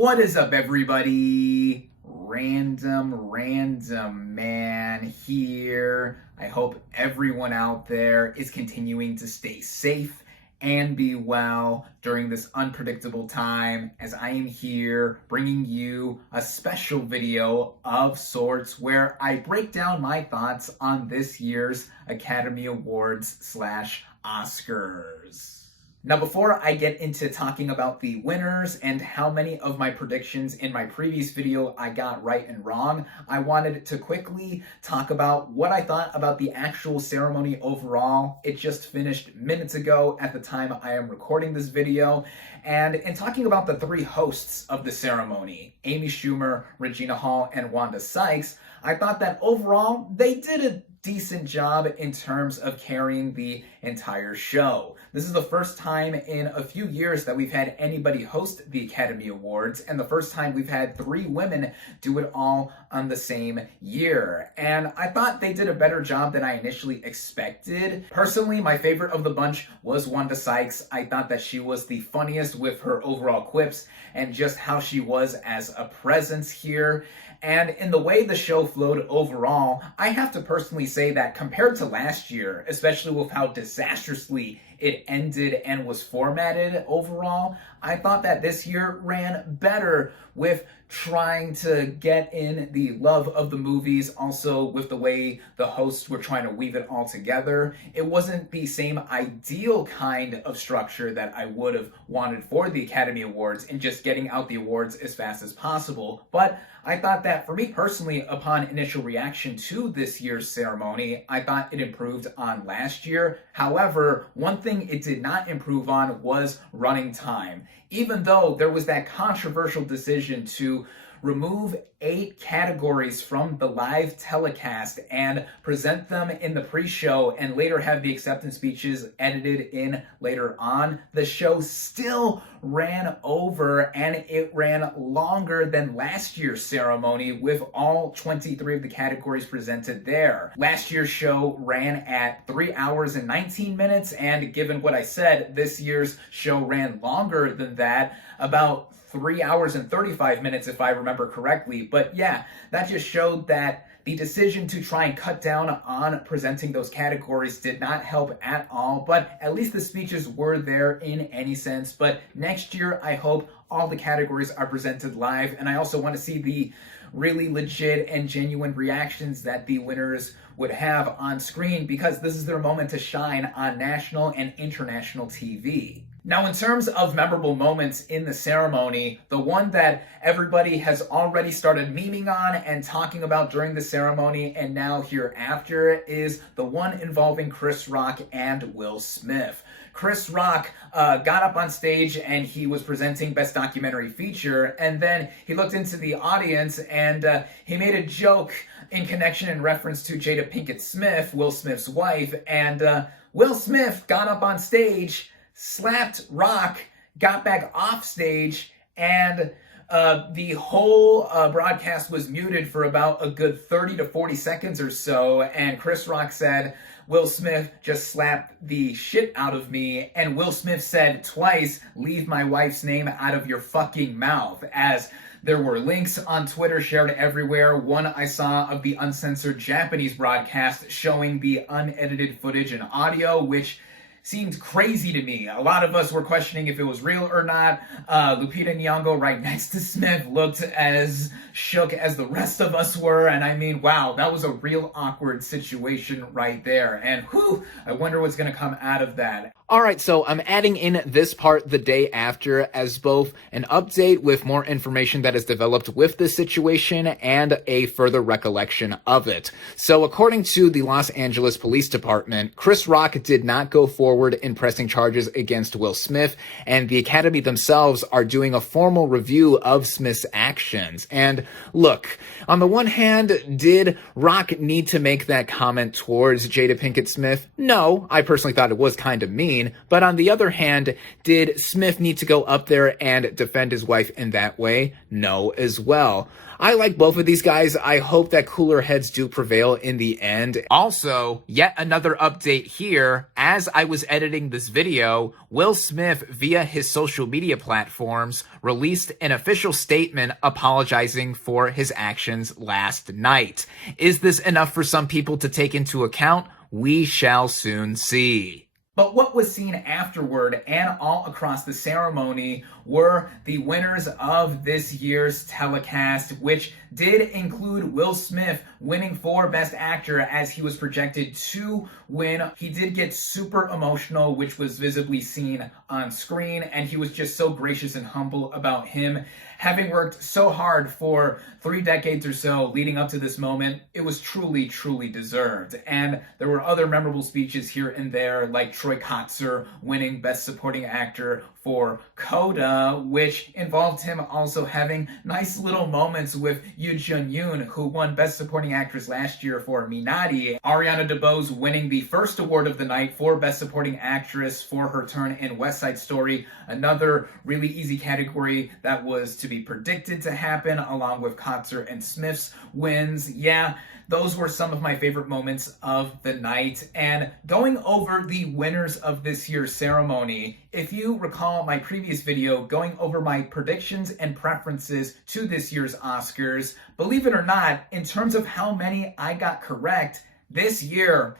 What is up, everybody? RandomRandomMan here. I hope everyone out there is continuing to stay safe and be well during this unpredictable time, as I am here bringing you a special video of sorts where I break down my thoughts on this year's Academy Awards / Oscars. Now, before I get into talking about the winners and how many of my predictions in my previous video I got right and wrong, I wanted to quickly talk about what I thought about the actual ceremony overall. It just finished minutes ago at the time I am recording this video. And in talking about the three hosts of the ceremony, Amy Schumer, Regina Hall, and Wanda Sykes, I thought that overall they did a decent job in terms of carrying the entire show. This is the first time in a few years that we've had anybody host the Academy Awards, and the first time we've had three women do it all on the same year. And I thought they did a better job than I initially expected. Personally, my favorite of the bunch was Wanda Sykes. I thought that she was the funniest with her overall quips and just how she was as a presence here. And in the way the show flowed overall, I have to personally say that compared to last year, especially with how disastrously it ended and was formatted overall, I thought that this year ran better with trying to get in the love of the movies, also with the way the hosts were trying to weave it all together. It wasn't the same ideal kind of structure that I would have wanted for the Academy Awards and just getting out the awards as fast as possible, but I thought that for me personally, upon initial reaction to this year's ceremony, I thought it improved on last year. However, one thing it did not improve on was running time. Even though there was that controversial decision to remove 8 categories from the live telecast and present them in the pre-show and later have the acceptance speeches edited in later on, the show still ran over, and it ran longer than last year's ceremony with all 23 of the categories presented there. Last year's show ran at 3 hours and 19 minutes, and given what I said, this year's show ran longer than that, about 3 hours and 35 minutes if I remember correctly. But yeah, that just showed that the decision to try and cut down on presenting those categories did not help at all, but at least the speeches were there in any sense. But next year, I hope all the categories are presented live, and I also want to see the really legit and genuine reactions that the winners would have on screen, because this is their moment to shine on national and international TV. Now, in terms of memorable moments in the ceremony, the one that everybody has already started memeing on and talking about during the ceremony and now hereafter is the one involving Chris Rock and Will Smith. Chris Rock got up on stage and he was presenting Best Documentary Feature, and then he looked into the audience and he made a joke in connection and reference to Jada Pinkett Smith, Will Smith's wife, and Will Smith got up on stage, slapped Rock, got back off stage, and the whole broadcast was muted for about a good 30 to 40 seconds or so, and Chris Rock said, "Will Smith just slapped the shit out of me," and Will Smith said twice, "Leave my wife's name out of your fucking mouth," as there were links on Twitter shared everywhere. One I saw of the uncensored Japanese broadcast showing the unedited footage and audio, which seemed crazy to me. A lot of us were questioning if it was real or not. Lupita Nyong'o right next to Smith looked as shook as the rest of us were, and I mean, wow, that was a real awkward situation right there. And whew, I wonder what's gonna come out of that. Alright, so I'm adding in this part the day after as both an update with more information that is developed with this situation and a further recollection of it. So according to the Los Angeles Police Department, Chris Rock did not go forward in pressing charges against Will Smith, and the Academy themselves are doing a formal review of Smith's actions. And look, on the one hand, did Rock need to make that comment towards Jada Pinkett Smith? No, I personally thought it was kind of mean. scene. But on the other hand, did Smith need to go up there and defend his wife in that way? No, as well. I like both of these guys. I hope that cooler heads do prevail in the end. Also, yet another update here. As I was editing this video, Will Smith, via his social media platforms, released an official statement apologizing for his actions last night. Is this enough for some people to take into account? We shall soon see. But what was seen afterward and all across the ceremony were the winners of this year's telecast, which did include Will Smith winning for Best Actor as he was projected to win. He did get super emotional, which was visibly seen on screen, and he was just so gracious and humble about him having worked so hard for 3 decades or so leading up to this moment. It was truly, truly deserved. And there were other memorable speeches here and there, like Troy Kotsur winning Best Supporting Actor for Coda, which involved him also having nice little moments with Yoo Jun-yoon, who won Best Supporting Actress last year for Minari. Ariana DeBose winning the first award of the night for Best Supporting Actress for her turn in West Side Story, another really easy category that was to be predicted to happen, along with Kotsur and Smith's wins. Yeah, those were some of my favorite moments of the night. And going over the winners of this year's ceremony, if you recall my previous video going over my predictions and preferences to this year's Oscars, believe it or not, in terms of how many I got correct this year,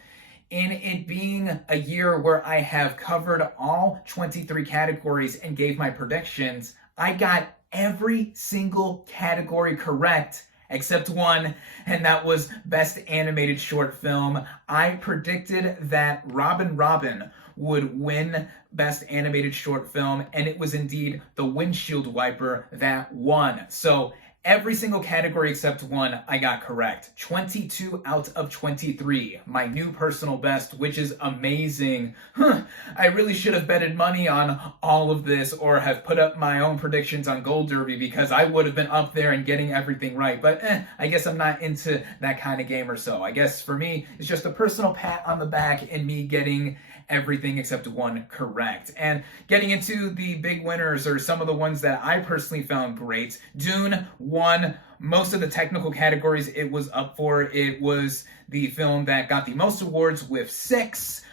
in it being a year where I have covered all 23 categories and gave my predictions, I got every single category correct except one, and that was Best Animated Short Film. I predicted that Robin would win Best Animated Short Film, and it was indeed The Windshield Wiper that won. So every single category except one I got correct. 22 out of 23. My new personal best, which is amazing. I really should have betted money on all of this or have put up my own predictions on Gold Derby, because I would have been up there and getting everything right. But I guess I'm not into that kind of game or so. I guess for me, it's just a personal pat on the back and me getting everything except one correct. And getting into the big winners, or some of the ones that I personally found great, Dune won most of the technical categories it was up for. It was the film that got the most awards with 6.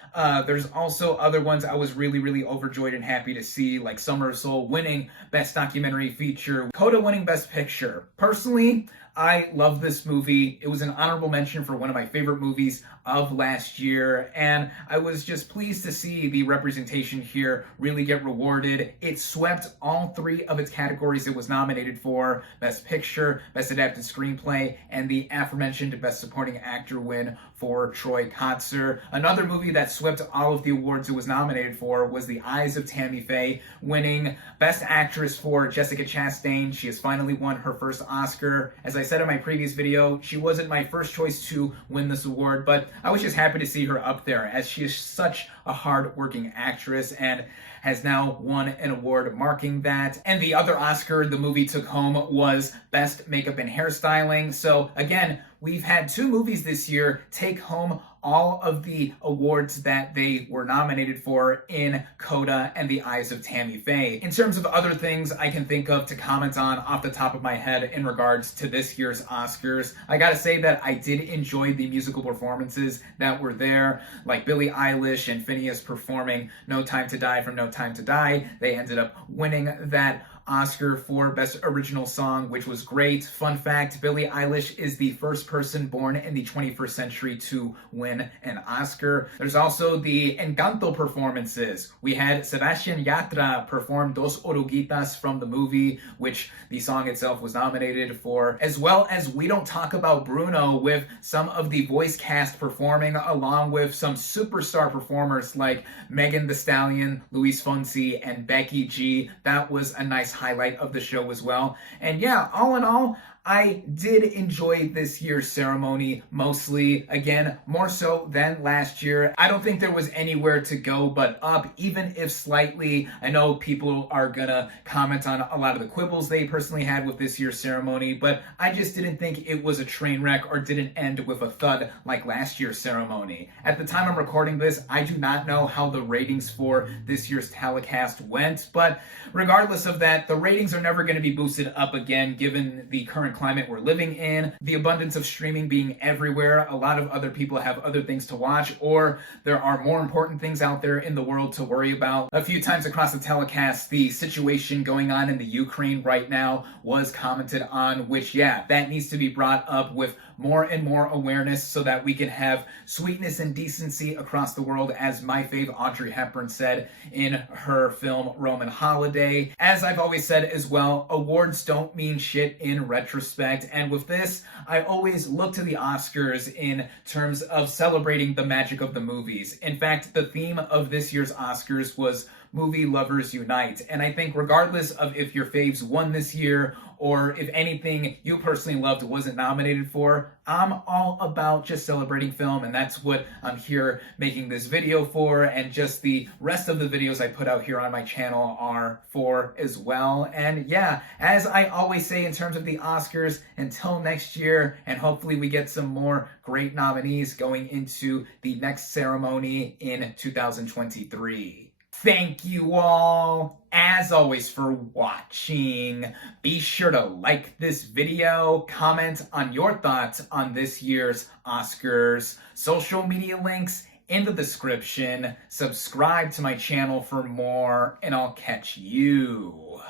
There's also other ones I was really, really overjoyed and happy to see, like Summer of Soul winning Best Documentary Feature, Coda winning Best Picture. Personally, I love this movie. It was an honorable mention for one of my favorite movies of last year, and I was just pleased to see the representation here really get rewarded. It swept all 3 of its categories it was nominated for: Best Picture, Best Adapted Screenplay, and the aforementioned Best Supporting Actor win for Troy Kotsur. Another movie that swept all of the awards it was nominated for was The Eyes of Tammy Faye, winning Best Actress for Jessica Chastain. She has finally won her first Oscar. As I said in my previous video, she wasn't my first choice to win this award, but I was just happy to see her up there, as she is such a hard-working actress and has now won an award marking that. And the other Oscar the movie took home was Best Makeup and Hairstyling. So again, we've had 2 movies this year take home all of the awards that they were nominated for in Coda and The Eyes of Tammy Faye. In terms of other things I can think of to comment on off the top of my head in regards to this year's Oscars, I gotta say that I did enjoy the musical performances that were there, like Billie Eilish and Phineas performing No Time to Die from No Time to Die. They ended up winning that Oscar for Best Original Song, which was great. Fun fact, Billie Eilish is the first person born in the 21st century to win an Oscar. There's also the Encanto performances. We had Sebastian Yatra perform Dos Oruguitas from the movie, which the song itself was nominated for, as well as We Don't Talk About Bruno, with some of the voice cast performing, along with some superstar performers like Megan Thee Stallion, Luis Fonsi, and Becky G. That was a nice highlight of the show as well. And yeah, all in all, I did enjoy this year's ceremony mostly. Again, more so than last year. I don't think there was anywhere to go but up, even if slightly. I know people are gonna comment on a lot of the quibbles they personally had with this year's ceremony, but I just didn't think it was a train wreck or didn't end with a thud like last year's ceremony. At the time I'm recording this, I do not know how the ratings for this year's telecast went, but regardless of that, the ratings are never going to be boosted up again given the current climate we're living in, the abundance of streaming being everywhere. A lot of other people have other things to watch, or there are more important things out there in the world to worry about. A few times across the telecast, the situation going on in the Ukraine right now was commented on, which, yeah, that needs to be brought up with more and more awareness so that we can have sweetness and decency across the world, as my fave Audrey Hepburn said in her film Roman Holiday. As I've always said as well, awards don't mean shit in retrospect, and with this, I always look to the Oscars in terms of celebrating the magic of the movies. In fact, the theme of this year's Oscars was Movie Lovers Unite, and I think regardless of if your faves won this year or if anything you personally loved wasn't nominated for, I'm all about just celebrating film, and that's what I'm here making this video for, and just the rest of the videos I put out here on my channel are for as well. And yeah, as I always say in terms of the Oscars, until next year, and hopefully we get some more great nominees going into the next ceremony in 2023. Thank you all, as always, for watching. Be sure to like this video, comment on your thoughts on this year's Oscars, social media links in the description, subscribe to my channel for more, and I'll catch you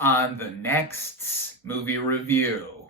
on the next movie review.